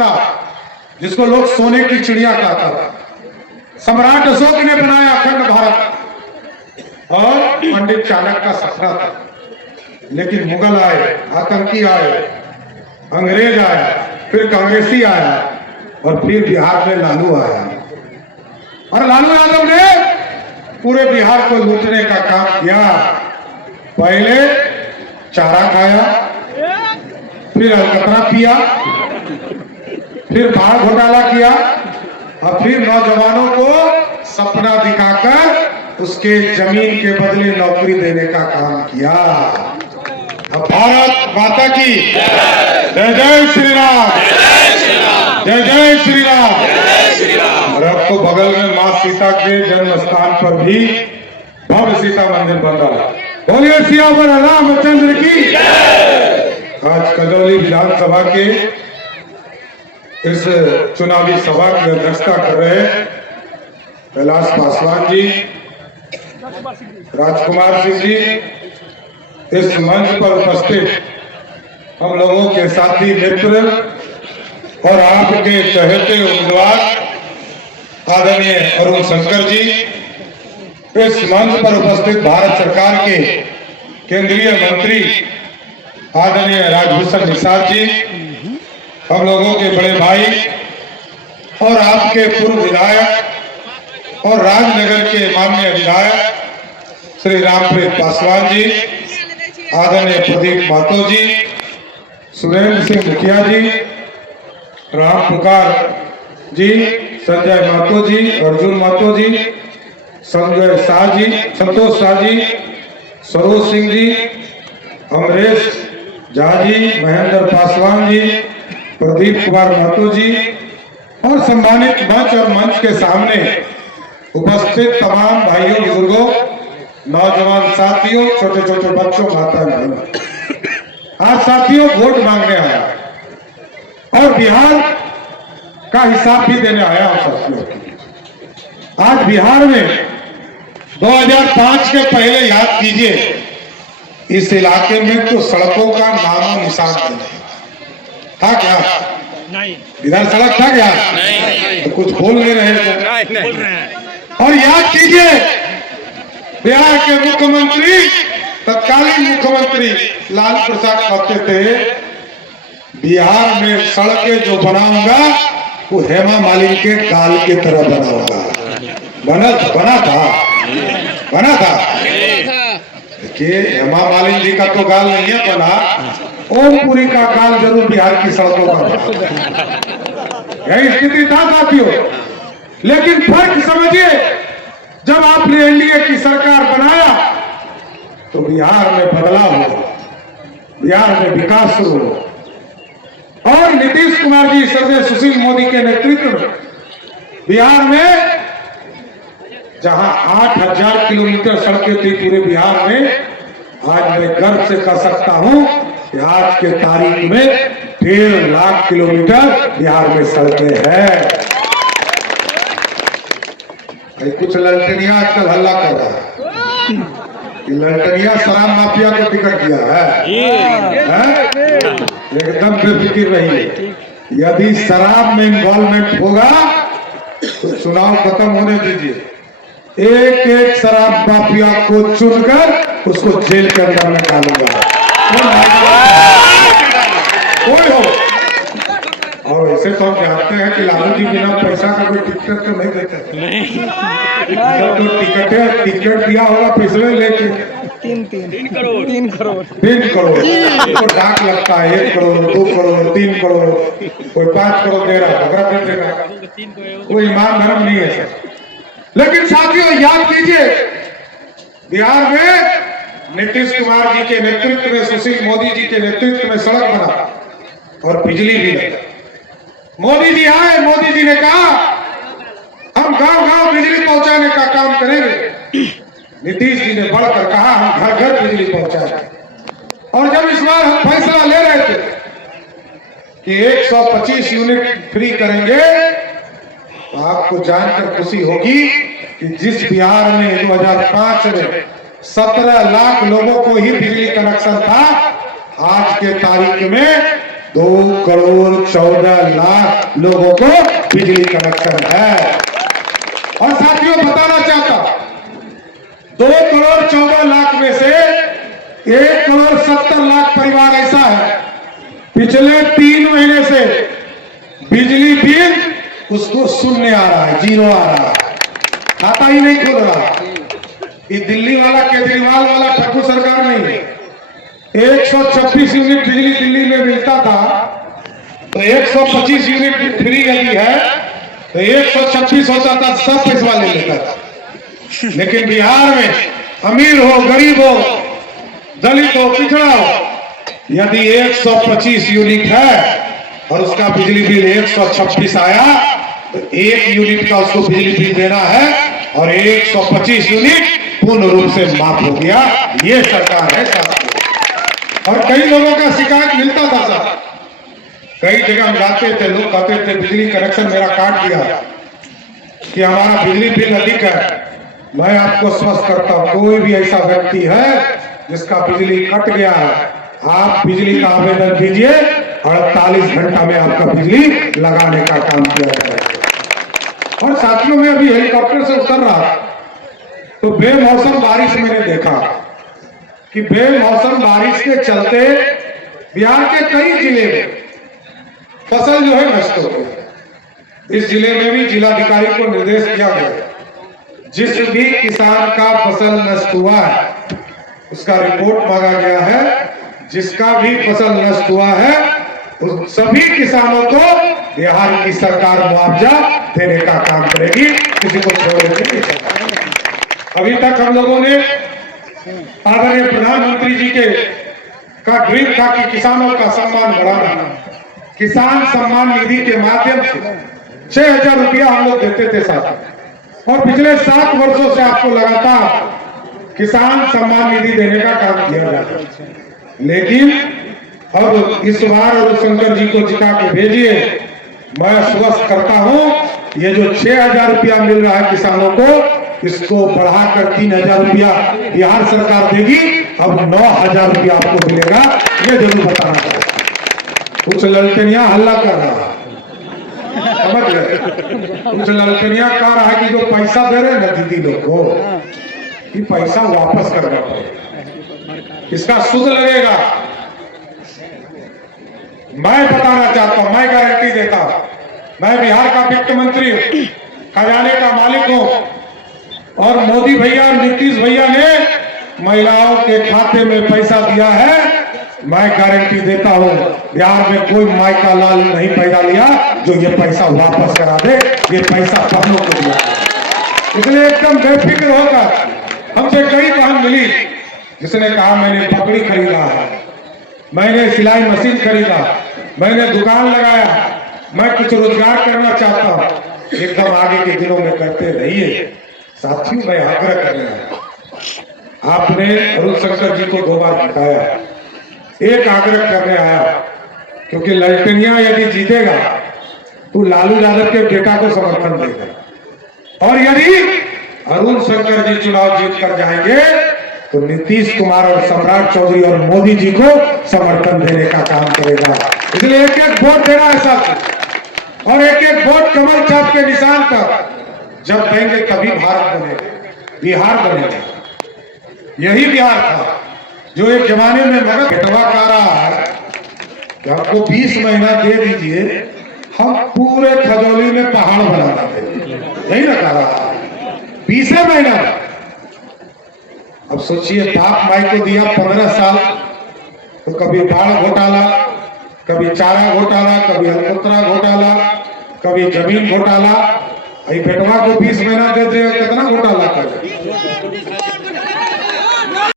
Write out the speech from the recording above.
रास्ता जिसको लोग सोने की चिड़िया कहता था, सम्राट अशोक ने बनाया अखंड भारत और पंडित चाणक्य का सपना था। लेकिन मुगल आए, आतंकी आए, अंग्रेज आया, फिर कांग्रेसी आया और फिर बिहार में लालू आया और लालू यादव ने पूरे बिहार को लूटने का काम किया। पहले चारा खाया, फिर अलकतरा पिया, फिर बाढ़ घोटाला किया और फिर नौजवानों को सपना दिखाकर उसके जमीन के बदले नौकरी देने का काम किया। अब भारत माता की जय जय श्री राम, जय जय श्री राम। और अब तो बगल में माँ सीता के जन्म स्थान पर भी भव्य सीता मंदिर बन रहा है। बोलिए सियावर रामचंद्र की। आज कजौली विधानसभा के इस चुनावी सभा की अध्यक्षता कर रहे कैलाश पासवान जी, राजकुमार सिंह जी, इस मंच पर उपस्थित हम लोगों के साथी मित्र और आपके चहेते उम्मीदवार आदरणीय अरुण शंकर जी, इस मंच पर उपस्थित भारत सरकार के केंद्रीय मंत्री आदरणीय राजभूषण निषाद जी, हम लोगों के बड़े भाई और आपके पूर्व विधायक और राजनगर के माननीय विधायक श्री रामप्रीत पासवान जी, आदरणीय प्रदीप महतो जी, सुरेंद्र सिंह मुखिया जी, राम पुकार जी, संजय महतो जी, अर्जुन महतो जी, संजय शाह जी, संतोष शाह जी, सरोज सिंह जी, अमरेश झा जी, महेंद्र पासवान जी, प्रदीप कुमार महतो जी और सम्मानित मंच और मंच के सामने उपस्थित तमाम भाइयों बुजुर्गों, नौजवान साथियों, छोटे छोटे बच्चों, माता बहनों, आज साथियों वोट मांगने आया और बिहार का हिसाब भी देने आया हूं साथियों। आज बिहार में 2005 के पहले याद कीजिए, इस इलाके में तो सड़कों का नामो निशान नहीं था। क्या नहीं, इधर सड़क था क्या? नहीं। तो कुछ बोल नहीं रहे थे। बोल रहे हैं। और याद कीजिए, बिहार के मुख्यमंत्री, तत्कालीन मुख्यमंत्री लालू प्रसाद कहते थे, बिहार में सड़कें जो बनाऊंगा वो हेमा मालिनी के गाल की तरह बनाऊंगा। बना था। देखिए, हेमा मालिनी जी का तो गाल नहीं है बना, ओमपुरी का गाल जरूर बिहार की सड़कों का बना। यही स्थिति था साथियों। लेकिन फर्क समझिए, जब आपने एनडीए की सरकार बनाया तो बिहार में बदलाव हुआ, बिहार में विकास शुरू हुआ और नीतीश कुमार जी, स्वर्गीय सुशील मोदी के नेतृत्व में बिहार में जहां 8000 किलोमीटर सड़कें थी पूरे बिहार में, आज मैं गर्व से कह सकता हूं कि आज के तारीख में 1.5 लाख किलोमीटर बिहार में सड़कें हैं। कुछ ललटनिया आजकल हल्ला कर रहा है कि ललटनिया शराब माफिया को टिकट दिया है? एकदम बेफिक्र रहिए। यदि शराब में इन्वॉल्वमेंट होगा तो चुनाव खत्म होने दीजिए, एक एक शराब माफिया को चुनकर उसको जेल के अंदर में डालूंगा, कोई हो। और ऐसे तो हम जानते हैं कि लालू जी बिना पैसा का कोई टिकट तो नहीं देते। तो टिकट दिया होगा पिछले लेके 3 करोड़ तो डाक लगता है, 1 करोड़, 2 करोड़, 3 करोड़, कोई 5 करोड़ दे रहा, बकरा दे देगा। कोई ईमान धर्म नहीं है सर। लेकिन साथियों याद कीजिए, बिहार में नीतीश कुमार जी के नेतृत्व में, सुशील मोदी जी के नेतृत्व में सड़क बना और बिजली भी लगी। मोदी जी आए, मोदी जी ने कहा हम गांव गांव बिजली पहुंचाने का काम करेंगे। नीतीश जी ने बढ़कर कहा हम घर घर बिजली पहुंचाएंगे। और जब इस बार हम फैसला ले रहे थे कि 125 यूनिट फ्री करेंगे, तो आपको जानकर खुशी होगी कि जिस बिहार में 2005 में 17 लाख लोगों को ही बिजली कनेक्शन था, आज के तारीख में 2,14,00,000 लोगों को बिजली कनेक्शन है। और साथियों बताना चाहता, 2,14,00,000 में से 1,70,00,000 परिवार ऐसा है पिछले 3 महीने से बिजली बिल उसको शून्य आ रहा है, 0 आ रहा है, खाता ही नहीं खुल रहा। ये दिल्ली वाला केजरीवाल वाला ठाकुर सरकार नहीं है। 126 यूनिट बिजली दिल्ली में मिलता था तो 125 यूनिट फ्री यदि है तो 126 होता था, सब पैसा ले लेता था। लेकिन बिहार में अमीर हो, गरीब हो, दलित हो, पिछड़ा हो, यदि 125 यूनिट है और उसका बिजली बिल 126 आया तो 1 यूनिट का उसको बिजली बिल देना है और 125 यूनिट पूर्ण रूप से माफ हो गया। ये सरकार है साथियों। और कई लोगों का शिकायत मिलता था सर, कई जगह हम जाते थे, लोग कहते थे बिजली कनेक्शन मेरा काट दिया कि हमारा बिजली बिल अधिक है। मैं आपको स्पष्ट करता हूं, कोई भी ऐसा व्यक्ति है जिसका बिजली कट गया है, आप बिजली का आवेदन कीजिए, 48 घंटा में आपका बिजली लगाने का काम किया जाएगा। और साथियों में अभी हेलीकॉप्टर से उतर रहा तो बेमौसम बारिश मैंने देखा कि बेमौसम बारिश के चलते बिहार के कई जिले में फसल जो है नष्ट हो गई। इस जिले में भी जिलाधिकारी को निर्देश दिया गया, जिस भी किसान का फसल नष्ट हुआ है उसका रिपोर्ट मांगा गया है। जिसका भी फसल नष्ट हुआ है उस सभी किसानों को बिहार की सरकार मुआवजा देने का काम करेगी, किसी को छोड़ने नहीं सकता। अभी तक हम लोगों ने आदरणीय प्रधानमंत्री जी के का ड्रीम था कि किसानों का सम्मान बढ़ाना। किसान सम्मान निधि के माध्यम से 6,000 रुपया हम लोग देते थे साथ, और पिछले 7 वर्षों से आपको लगातार किसान सम्मान निधि देने का काम किया जा रहा है। लेकिन अब इस बार अरुण शंकर जी को जिता के भेजिए। मैं आश्वस्त करता हूं ये जो 6,000 रुपया मिल रहा है किसानों को, इसको बढ़ाकर 3,000 रुपया बिहार सरकार देगी। अब 9,000 रुपया आपको मिलेगा, ये जरूर बताना चाहता हूं। कुछ लड़कनियां हल्ला कर रहा है, समझ गए? कुछ लड़कनियां कह रहा है कि जो पैसा दे रहे हैं ना दीदी लोग को, कि पैसा वापस करना पड़ेगा, इसका सूद लगेगा। मैं बताना चाहता हूं, मैं गारंटी देता हूं, मैं बिहार का वित्त मंत्री हूं, खजाने का मालिक हूं, और मोदी भैया और नीतीश भैया ने महिलाओं के खाते में पैसा दिया है। मैं गारंटी देता हूं बिहार में कोई माई का लाल नहीं पैदा लिया जो ये पैसा वापस करा दे। ये पैसा सबलों को दिया, इसलिए एकदम बेफिक्र होकर हमसे कई बहन मिली जिसने कहा मैंने बकरी खरीदा है, मैंने सिलाई मशीन खरीदा, मैंने दुकान लगाया, मैं कुछ रोजगार करना चाहता हूं। एकदम आगे के दिनों में करते रहिए। साथियों मैं आग्रह कर रहा हूं, आपने अरुण शंकर जी को 2 बार जिताया, एक आग्रह करने आया, क्योंकि ललटनिया यदि जीतेगा तो लालू यादव के बेटा को समर्थन देगा, और यदि अरुण शंकर जी चुनाव जीत कर जाएंगे तो नीतीश कुमार और सम्राट चौधरी और मोदी जी को समर्थन देने का काम करेगा। इसलिए एक एक वोट देना है साथी, और एक एक वोट कमल छाप के निशान पर जब देंगे तभी भारत बनेगा, बिहार बनेगा। यही बिहार था जो एक जमाने में मगध भेटवा कर रहा है कि हमको 20 महीना दे दीजिए, हम पूरे खजौली में पहाड़ बना देंगे, नहीं ना कह रहा 20 महीना। अब सोचिए बाप माई को दिया 15 साल, तो कभी बाढ़ घोटाला, कभी चारा घोटाला, कभी अलकतरा घोटाला, कभी जमीन घोटाला। बेटवा को 20 महीना दे दे, कितना घोटाला करे।